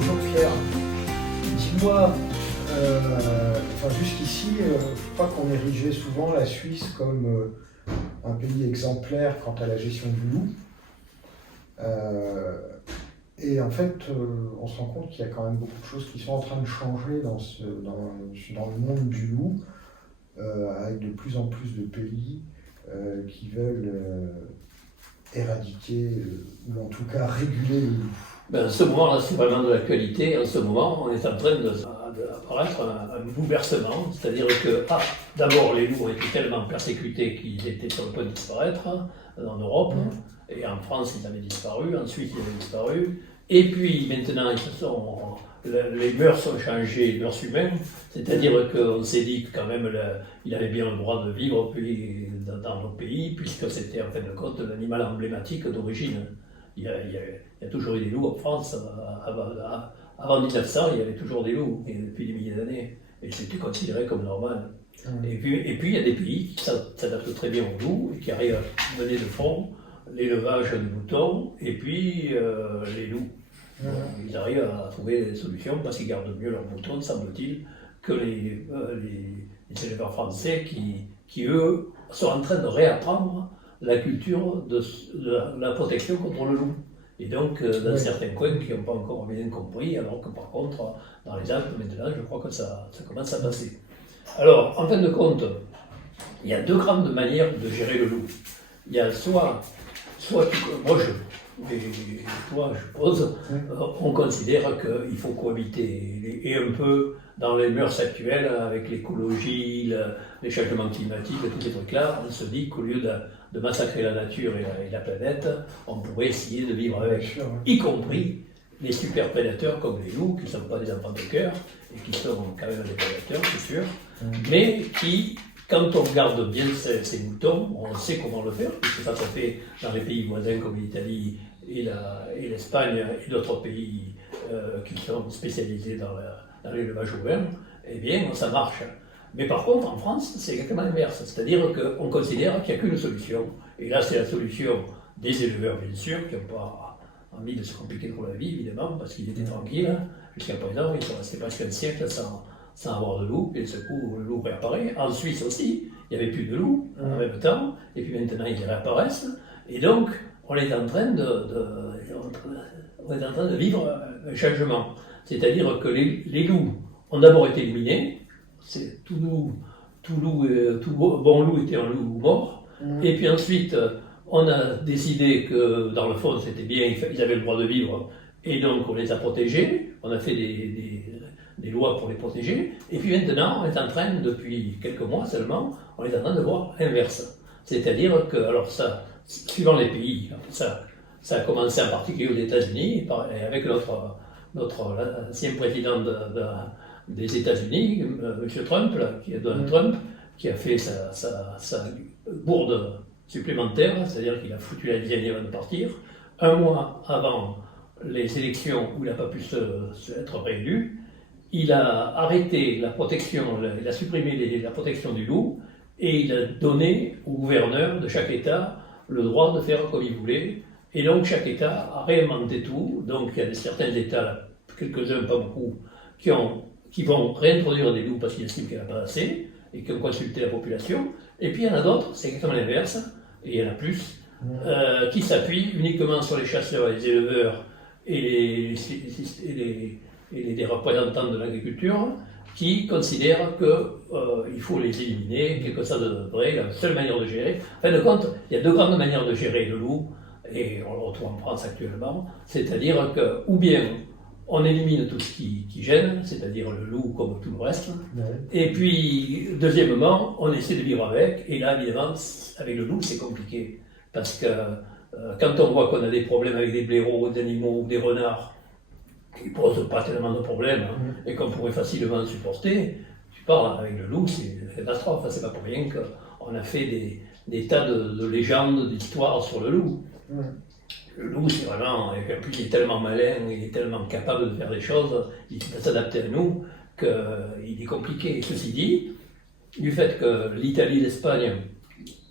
bonjour Pierre. Dis-moi, jusqu'ici, je crois qu'on érigeait souvent la Suisse comme un pays exemplaire quant à la gestion du loup. Et en fait, on se rend compte qu'il y a quand même beaucoup de choses qui sont en train de changer dans le monde du loup, avec de plus en plus de pays qui veulent éradiquer, ou en tout cas réguler le loup. En ce moment-là, c'est vraiment de l'actualité. En ce moment, on est en train d'apparaître un bouleversement. C'est-à-dire que, d'abord, les loups ont été tellement persécutés qu'ils étaient sur le point de disparaître en Europe. Et en France, ils avaient disparu. En Suisse, ils avaient disparu. Et puis, maintenant, les mœurs ont changé, les mœurs humaines. C'est-à-dire qu'on s'est dit que, quand même, il avait bien le droit de vivre dans nos pays, puisque c'était, en fin de compte, l'animal emblématique d'origine. Il y a toujours eu des loups en France. Avant 1900, il y avait toujours des loups, depuis des milliers d'années. Et c'était considéré comme normal. Et puis, il y a des pays qui s'adaptent très bien aux loups et qui arrivent à mener de front l'élevage de moutons et puis les loups. Ils arrivent à trouver des solutions parce qu'ils gardent mieux leurs moutons, semble-t-il, que les éleveurs français qui, eux, sont en train de réapprendre la culture de la protection contre le loup. Et donc, dans certains coins qui n'ont pas encore bien compris, alors que par contre, dans les Alpes, maintenant, je crois que ça commence à passer. Alors, en fin de compte, il y a deux grandes manières de gérer le loup. Il y a soit toi, je suppose, on considère qu'il faut cohabiter, et un peu dans les mœurs actuelles, avec l'écologie, les changements climatiques, tous ces trucs-là, on se dit qu'au lieu de massacrer la nature et la planète, on pourrait essayer de vivre avec, y compris les super prédateurs comme les loups, qui ne sont pas des enfants de cœur, et qui sont quand même des prédateurs, c'est sûr, mais qui, quand on regarde bien ces moutons, on sait comment le faire, puisque ça se fait dans les pays voisins comme l'Italie et l'Espagne et d'autres pays qui sont spécialisés dans l'élevage urbain, eh bien, ça marche. Mais par contre, en France, c'est exactement l'inverse. C'est-à-dire qu'on considère qu'il n'y a qu'une solution. Et là, c'est la solution des éleveurs, bien sûr, qui n'ont pas envie de se compliquer trop la vie, évidemment, parce qu'ils étaient tranquilles. Jusqu'à présent, ils sont restés presque un siècle sans avoir de loup, et de ce coup, le loup réapparaît. En Suisse aussi, il n'y avait plus de loup en même temps, et puis maintenant, ils réapparaissent. Et donc, on est en train de vivre un changement. C'est-à-dire que les loups ont d'abord été éliminés. Tout bon loup était un loup mort. Et puis ensuite, on a décidé que dans le fond, c'était bien, ils avaient le droit de vivre. Et donc, on les a protégés. On a fait des lois pour les protéger. Et puis maintenant, on est en train, depuis quelques mois seulement, on est en train de voir l'inverse. C'est-à-dire que, alors ça, suivant les pays, ça a commencé en particulier aux États-Unis, avec notre ancien président des États-Unis, M. Trump, Donald Trump, qui a fait sa bourde supplémentaire, c'est-à-dire qu'il a foutu la dizaine avant de partir, un mois avant les élections où il n'a pas pu être réélu. Il a arrêté la protection, il a supprimé la protection du loup et il a donné au gouverneur de chaque État le droit de faire comme il voulait. Et donc chaque État a réinventé tout. Donc il y a certains États, quelques-uns, pas beaucoup, qui vont réintroduire des loups parce qu'ils estiment qu'il n'y en a pas assez et qui ont consulté la population. Et puis il y en a d'autres, c'est exactement l'inverse, et il y en a plus, qui s'appuient uniquement sur les chasseurs et les éleveurs et les représentants de l'agriculture qui considèrent qu'il faut les éliminer, quelque chose de vrai, la seule manière de gérer. En fin de compte, il y a deux grandes manières de gérer le loup, et on le retrouve en France actuellement, c'est-à-dire que, ou bien on élimine tout ce qui gêne, c'est-à-dire le loup comme tout le reste, et puis, deuxièmement, on essaie de vivre avec, et là, évidemment, avec le loup, c'est compliqué, parce que quand on voit qu'on a des problèmes avec des blaireaux, des animaux ou des renards, qui ne posent pas tellement de problèmes, et qu'on pourrait facilement supporter, tu parles avec le loup, c'est une catastrophe, c'est pas pour rien qu'on a fait des tas de légendes, d'histoires sur le loup. Le loup, c'est vraiment, et en plus il est tellement malin, il est tellement capable de faire des choses, il peut s'adapter à nous, qu'il est compliqué. Et ceci dit, du fait que l'Italie, l'Espagne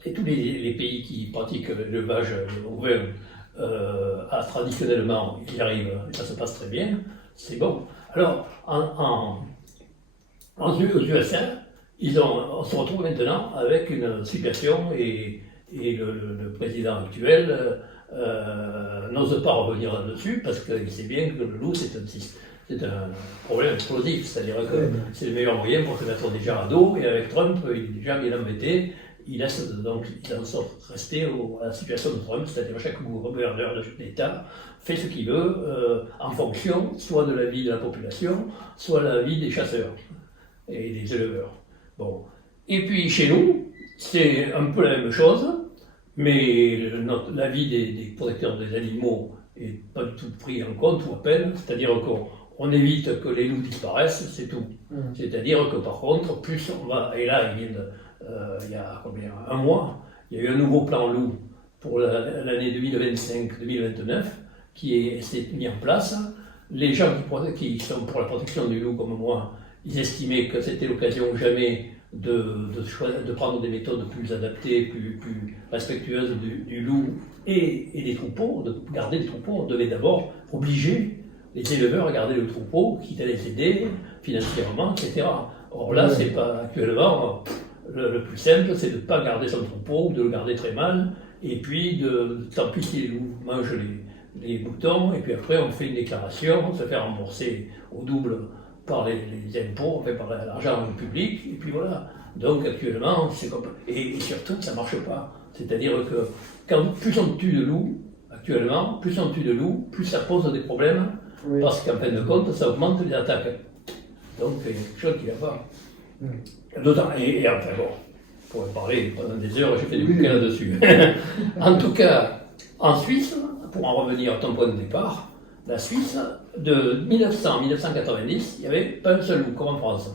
et tous les pays qui pratiquent l'élevage urbain, traditionnellement, ils y arrivent, et ça se passe très bien, c'est bon. Alors, aux USA, on se retrouve maintenant avec une situation et le président actuel n'ose pas revenir là-dessus parce qu'il sait bien que le loup, c'est un problème explosif. C'est-à-dire que c'est le meilleur moyen pour se mettre déjà à dos. Et avec Trump, il est déjà bien embêté. Il en sort rester à la situation de Trump, c'est-à-dire chaque gouverneur de l'État fait ce qu'il veut en fonction soit de l'avis de la population, soit de l'avis des chasseurs et des éleveurs. Bon. Et puis chez nous, c'est un peu la même chose, mais l'avis des protecteurs des animaux n'est pas du tout pris en compte ou à peine, c'est-à-dire qu'on évite que les loups disparaissent, c'est tout. C'est-à-dire que par contre, plus on va, et là il y a un mois, il y a eu un nouveau plan loup pour l'année 2025-2029 qui s'est mis en place. Les gens qui sont pour la protection du loup comme moi, ils estimaient que c'était l'occasion ou jamais de prendre des méthodes plus adaptées, plus respectueuses du loup et des troupeaux, de garder les troupeaux. On devait d'abord obliger les éleveurs à garder le troupeau, quitte à les aider financièrement, etc. Or là, c'est pas actuellement. Le plus simple, c'est de ne pas garder son troupeau, ou de le garder très mal, et puis tant pis si les loups mangent les moutons, et puis après on fait une déclaration, on se fait rembourser au double par les impôts, enfin par l'argent public, et puis voilà. Donc actuellement, c'est comme... Et surtout, ça ne marche pas. C'est-à-dire que plus on tue de loups, actuellement, plus on tue de loups, plus ça pose des problèmes, parce qu'en fin de compte, ça augmente les attaques. Donc il y a quelque chose qui ne va pas. D'autant, et enfin bon, pour en parler pendant des heures, j'ai fait des bouquins là-dessus. En tout cas, en Suisse, pour en revenir à ton point de départ, la Suisse, de 1900 à 1990, il n'y avait pas un seul loup, comme en France.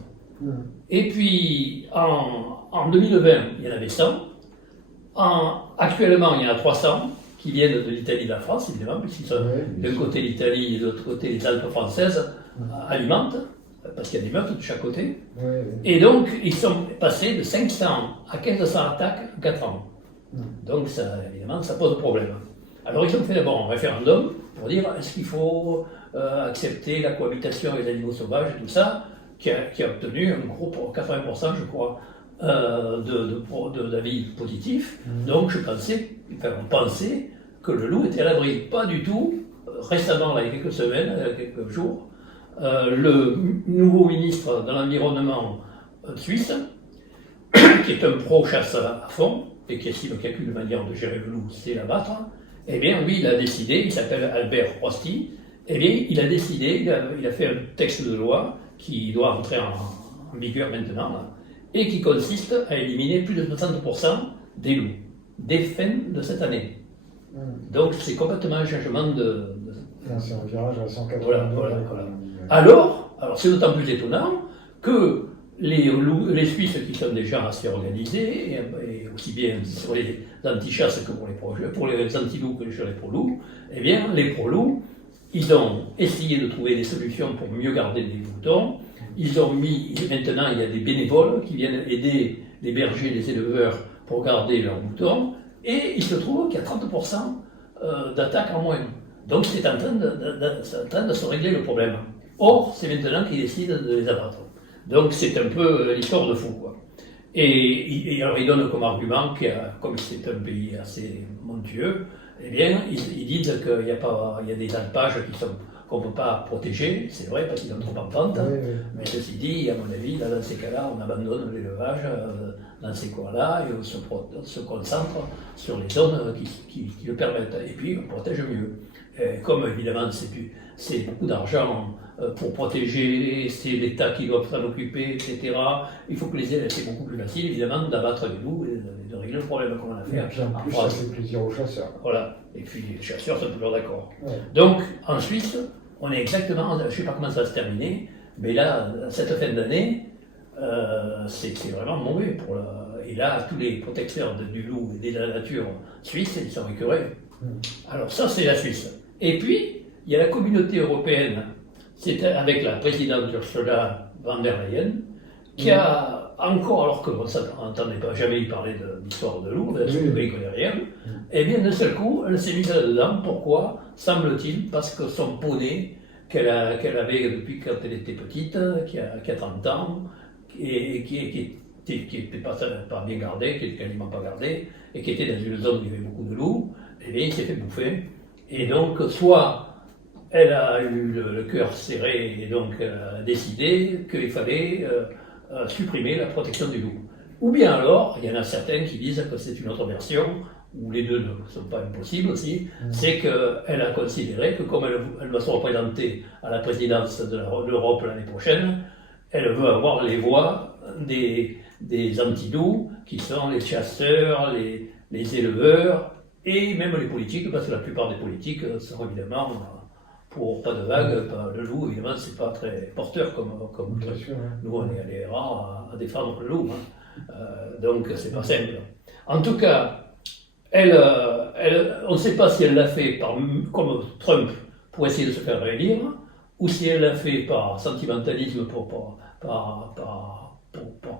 Et puis, en 2020, il y en avait 100. Actuellement, il y en a 300 qui viennent de l'Italie et de la France, évidemment, puisqu'ils sont d'un côté l'Italie et de l'autre côté les Alpes françaises alimentent, parce qu'il y a des meutes de chaque côté. Et donc, ils sont passés de 500 à 1500 attaques en 4 ans. Donc, ça, évidemment, ça pose problème. Alors, ils ont fait d'abord un référendum pour dire est-ce qu'il faut accepter la cohabitation avec les animaux sauvages et tout ça, qui a obtenu un gros 80%, je crois, d'avis positifs. Donc, on pensait que le loup était à l'abri. Pas du tout. Récemment, là, il y a quelques semaines, quelques jours, le nouveau ministre de l'Environnement suisse, qui est un pro-chasse à fond, et qui estime qu'il n'y a qu'une manière de gérer le loup, c'est l'abattre, eh bien, lui, il a décidé, il s'appelle Albert Rosti, eh bien, il a décidé, il a fait un texte de loi qui doit entrer en vigueur maintenant, et qui consiste à éliminer plus de 60% des loups, dès fin de cette année. Donc, c'est complètement un changement de... C'est un virage à 180 voilà. Alors c'est d'autant plus étonnant que les Suisses qui sont déjà assez organisés, et aussi bien sur les anti-chasses que pour les anti-loups que sur les pro-loups, eh bien, les pro-loups, ils ont essayé de trouver des solutions pour mieux garder les moutons. Maintenant, il y a des bénévoles qui viennent aider les bergers, les éleveurs pour garder leurs moutons, et il se trouve qu'il y a 30% d'attaques en moins. Donc c'est en train de se régler le problème. Or, c'est maintenant qu'ils décident de les abattre. Donc c'est un peu l'histoire de fou, quoi. Et alors ils donnent comme argument que, comme c'est un pays assez montueux, eh bien, ils disent qu'il y a des alpages qu'on ne peut pas protéger, c'est vrai, parce qu'ils sont trop en pente, mais ceci dit, à mon avis, dans ces cas-là, on abandonne l'élevage dans ces coins-là et on se concentre sur les zones qui le permettent, et puis on protège mieux. Comme évidemment c'est beaucoup d'argent pour protéger, c'est l'État qui doit s'en occuper, etc. Il faut que c'est beaucoup plus facile évidemment d'abattre les loups et de régler le problème comme on a fait. Et puis en plus, ça fait plaisir aux chasseurs. Voilà, et puis les chasseurs sont toujours d'accord. Donc en Suisse, on est exactement, je ne sais pas comment ça va se terminer, mais là, cette fin d'année, c'est vraiment mauvais. Et là, tous les protecteurs du loup et de la nature suisse, ils sont écœurés. Alors ça, c'est la Suisse. Et puis, il y a la communauté européenne, c'est avec la présidente Ursula von der Leyen, qui a encore, alors qu'on n'entendait pas jamais y parler de l'histoire de loup, elle ne connaît rien, et bien d'un seul coup, elle s'est mise là-dedans. Pourquoi? Semble-t-il, parce que son poney qu'elle avait depuis quand elle était petite, qui a 30 ans, et qui n'était pas bien gardée, qui n'était quasiment pas gardée, et qui était dans une zone où il y avait beaucoup de loups, et bien il s'est fait bouffer. Et donc, soit elle a eu le cœur serré et donc a décidé qu'il fallait supprimer la protection du loup. Ou bien alors, il y en a certains qui disent que c'est une autre version, où les deux ne sont pas impossibles aussi, c'est qu'elle a considéré que comme elle va se représenter à la présidence de l'Europe l'année prochaine, elle veut avoir les voix des anti-loups, qui sont les chasseurs, les éleveurs, et même les politiques, parce que la plupart des politiques sont évidemment pour pas de vagues. Le loup, évidemment, c'est pas très porteur comme truc. Sûr, Nous, on est allés rare à défendre le loup, donc c'est pas simple. En tout cas, on ne sait pas si elle l'a fait comme Trump pour essayer de se faire réélire, ou si elle l'a fait par sentimentalisme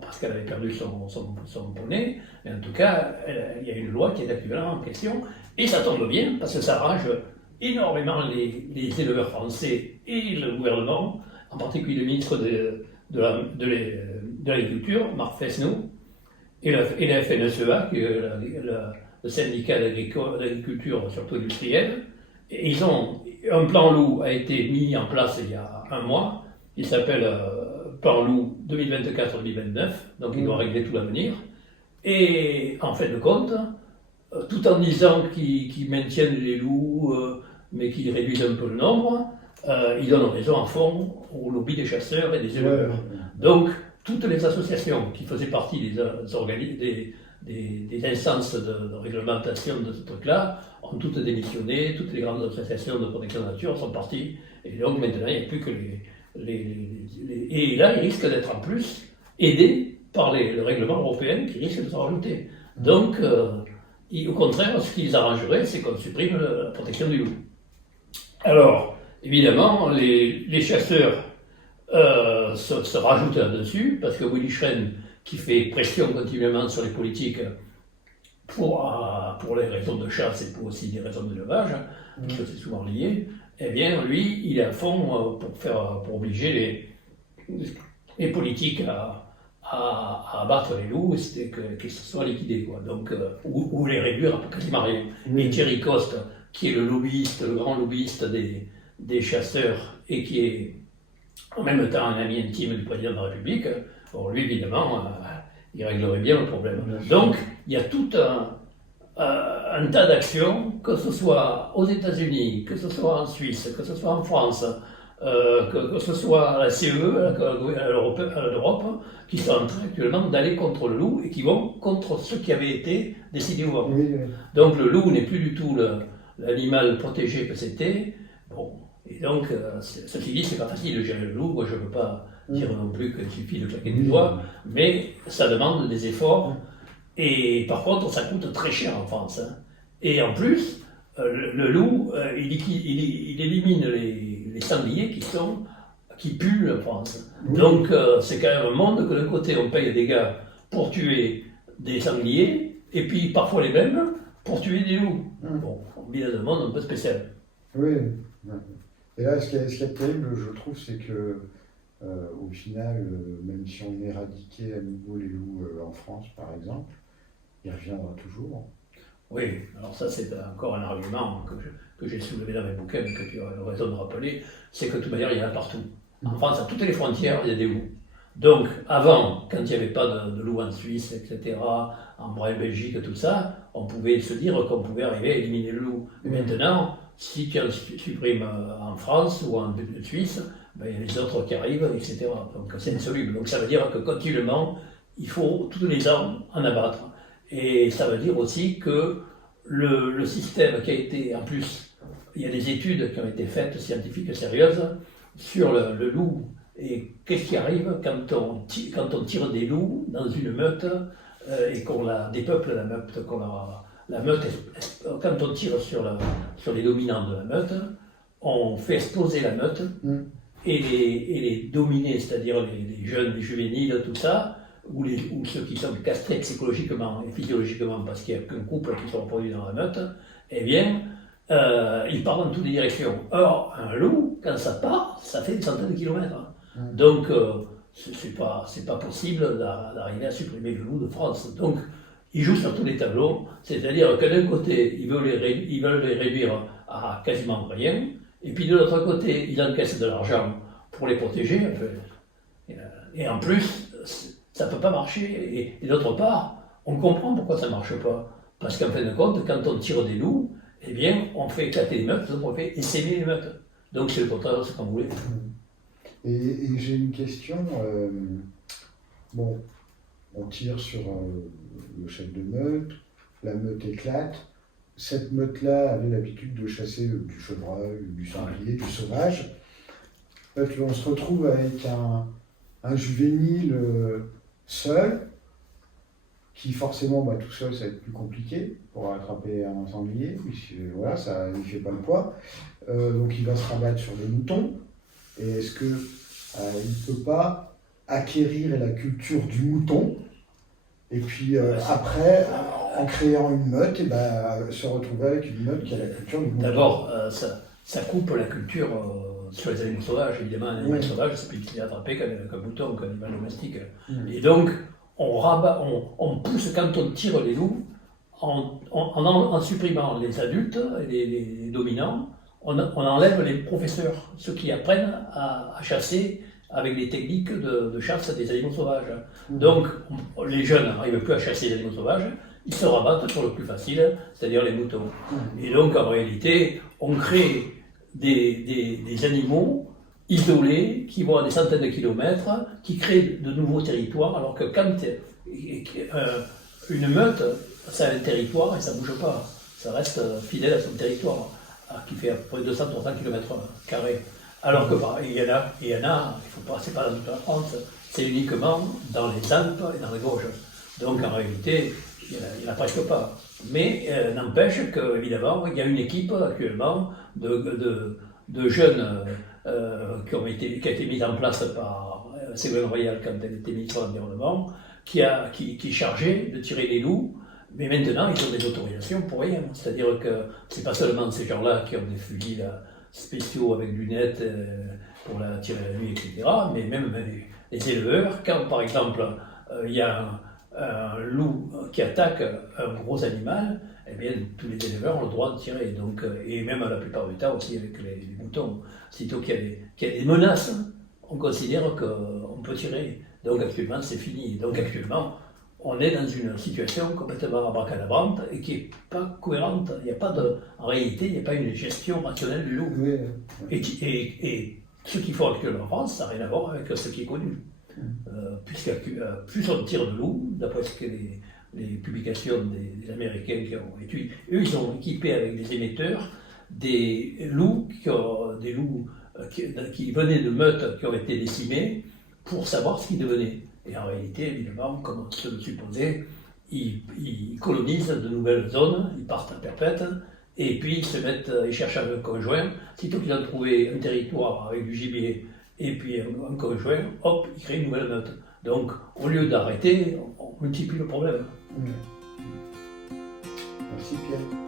parce qu'elle avait perdu son poney. Mais en tout cas, il y a une loi qui est actuellement en question, et ça tombe bien parce que ça arrange énormément les éleveurs français et le gouvernement, en particulier le ministre de l'Agriculture, Marc Fesneau, et la FNSEA, qui est le syndicat d'agriculture, surtout industrielle. Et ils ont un plan loup a été mis en place il y a un mois. Il s'appelle plan loup 2024-2029, donc il doit régler tout l'avenir. Et en fin de compte, tout en disant qu'ils maintiennent les loups, mais qu'ils réduisent un peu le nombre, ils donnent raison en fond au lobby des chasseurs et des éleveurs. Donc, toutes les associations qui faisaient partie des instances de réglementation de ce truc-là ont toutes démissionné, toutes les grandes associations de protection de la nature sont parties, et donc maintenant il n'y a plus que et là, ils risquent d'être en plus aidés par le règlement européen qui risque de se rajouter. Donc, au contraire, ce qu'ils arrangeraient, c'est qu'on supprime la protection du loup. Alors, évidemment, les chasseurs se rajoutent là-dessus, parce que Willy Schren, qui fait pression continuellement sur les politiques pour les raisons de chasse et pour aussi des raisons d'élevage, parce que c'est souvent lié, eh bien, lui, il est à fond pour obliger les politiques à abattre les loups, c'était qu'ils se soient liquidés, quoi. Donc, ou les réduire à quasiment rien. Et Thierry Coste, qui est le grand lobbyiste des chasseurs et qui est en même temps un ami intime du président de la République, bon, lui, évidemment, il réglerait bien le problème. Donc, il y a tout un tas d'actions, que ce soit aux États-Unis, que ce soit en Suisse, que ce soit en France, que ce soit à la CE, à l'Europe, qui sont en train actuellement d'aller contre le loup et qui vont contre ce qui avait été décidé au moment. Donc le loup n'est plus du tout l'animal protégé que c'était. Bon, et donc, ceci dit, c'est pas facile de gérer le loup. Moi, je ne veux pas dire non plus qu'il suffit de claquer des doigts, mais ça demande des efforts. Et par contre, ça coûte très cher en France. Et en plus, le loup, il élimine les sangliers qui puent en France. Donc, c'est quand même un monde que d'un côté, on paye des gars pour tuer des sangliers, et puis parfois les mêmes pour tuer des loups. Bon, on vit dans un monde un peu spécial. Oui. Et là, ce qui est terrible, je trouve, c'est que au final, même si on éradiquait à nouveau les loups en France, par exemple, il reviendra toujours. Oui, alors ça c'est encore un argument que j'ai soulevé dans mes bouquins, que tu as raison de rappeler, c'est que de toute manière il y en a partout. En France, à toutes les frontières, il y a des loups. Donc avant, quand il n'y avait pas de loups en Suisse, etc., en Belgique, tout ça, on pouvait se dire qu'on pouvait arriver à éliminer le loup. Mais maintenant, si tu en supprimes en France ou en Suisse, ben, il y a les autres qui arrivent, etc. Donc c'est insoluble. Donc ça veut dire que continuellement, il faut tous les ans en abattre. Et ça veut dire aussi que le système qui a été, en plus, il y a des études qui ont été faites, scientifiques sérieuses, sur le loup. Et qu'est-ce qui arrive quand on tire des loups dans une meute et qu'on dépeuple la meute, quand on tire sur les dominants de la meute, on fait exploser la meute et les dominés, c'est-à-dire les jeunes, les juvéniles, tout ça, ou ceux qui sont castrés psychologiquement et physiologiquement parce qu'il n'y a qu'un couple qui se reproduit dans la meute, eh bien, il part dans toutes les directions. Or, un loup, quand ça part, ça fait des centaines de kilomètres. Mm. Donc, c'est pas possible d'arriver à supprimer le loup de France. Donc, ils jouent sur tous les tableaux, c'est-à-dire que d'un côté, ils veulent les réduire à quasiment rien, et puis de l'autre côté, ils encaissent de l'argent pour les protéger. Et en plus, ça ne peut pas marcher. Et d'autre part, on comprend pourquoi ça ne marche pas. Parce qu'en fin de compte, quand on tire des loups, eh bien, on fait éclater les meutes, donc on fait essaimer les meutes. Donc c'est le contraire de ce qu'on voulait. Et j'ai une question. Bon, on tire sur le chef de meute, la meute éclate. Cette meute-là avait l'habitude de chasser du chevreuil, du sanglier, du sauvage. En fait, on se retrouve avec un juvénile seul, qui forcément, tout seul, ça va être plus compliqué pour attraper un sanglier, puisque voilà, ça ne fait pas le poids. Donc il va se rabattre sur les moutons. Et est-ce qu'il ne peut pas acquérir la culture du mouton, et puis après, en créant une meute, se retrouver avec une meute qui a la culture du mouton? D'abord, ça coupe la culture sur les animaux sauvages. Évidemment, un animal sauvage, c'est plus difficile à attraper qu'un mouton, qu'un animal domestique. Et donc, on pousse, quand on tire les loups, en supprimant les adultes, les dominants, on enlève les professeurs, ceux qui apprennent à chasser avec des techniques de chasse des animaux sauvages. Donc, les jeunes n'arrivent plus à chasser les animaux sauvages, ils se rabattent sur le plus facile, c'est-à-dire les moutons. Et donc, en réalité, on crée des animaux isolés qui vont à des centaines de kilomètres, qui créent de nouveaux territoires, alors que quand une meute, ça a un territoire et ça ne bouge pas. Ça reste fidèle à son territoire, qui fait à peu près 200-300 km². Alors que il y en a, il faut pas, c'est pas dans toute la France, c'est uniquement dans les Alpes et dans les Vosges. Donc en réalité, il n'y en a presque pas. Mais n'empêche qu'évidemment, il y a une équipe actuellement de jeunes qui a été mise en place par Ségolène Royal quand elle était ministre de l'Environnement, qui est chargée de tirer les loups. Mais maintenant, ils ont des autorisations pour rien. C'est-à-dire que ce n'est pas seulement ces gens-là qui ont des fusils spéciaux avec lunettes pour la tirer la nuit, etc. Mais même les éleveurs, quand par exemple il y a un loup qui attaque un gros animal, eh bien tous les éleveurs ont le droit de tirer. Donc, et même la plupart du temps aussi avec les moutons. Sitôt qu'il y a des menaces, on considère qu'on peut tirer. Donc actuellement, c'est fini. Donc actuellement, on est dans une situation complètement abracadabrante et qui n'est pas cohérente. Il n'y a pas en réalité, il n'y a pas une gestion rationnelle du loup. Oui. Et ce qu'ils font actuellement en France, ça n'a rien à voir avec ce qui est connu. Puisque plus on tire de loups, d'après ce que les publications des Américains qui ont étudié, eux ils sont équipés avec des émetteurs, des loups qui venaient de meutes qui ont été décimées pour savoir ce qu'ils devenaient. Et en réalité, évidemment, comme on se le supposait, ils colonisent de nouvelles zones, ils partent à perpète, et puis ils cherchent un conjoint. Sitôt qu'ils ont trouvé un territoire avec du gibier et puis un conjoint, hop, ils créent une nouvelle meute. Donc, au lieu d'arrêter, on multiplie le problème. Merci Pierre.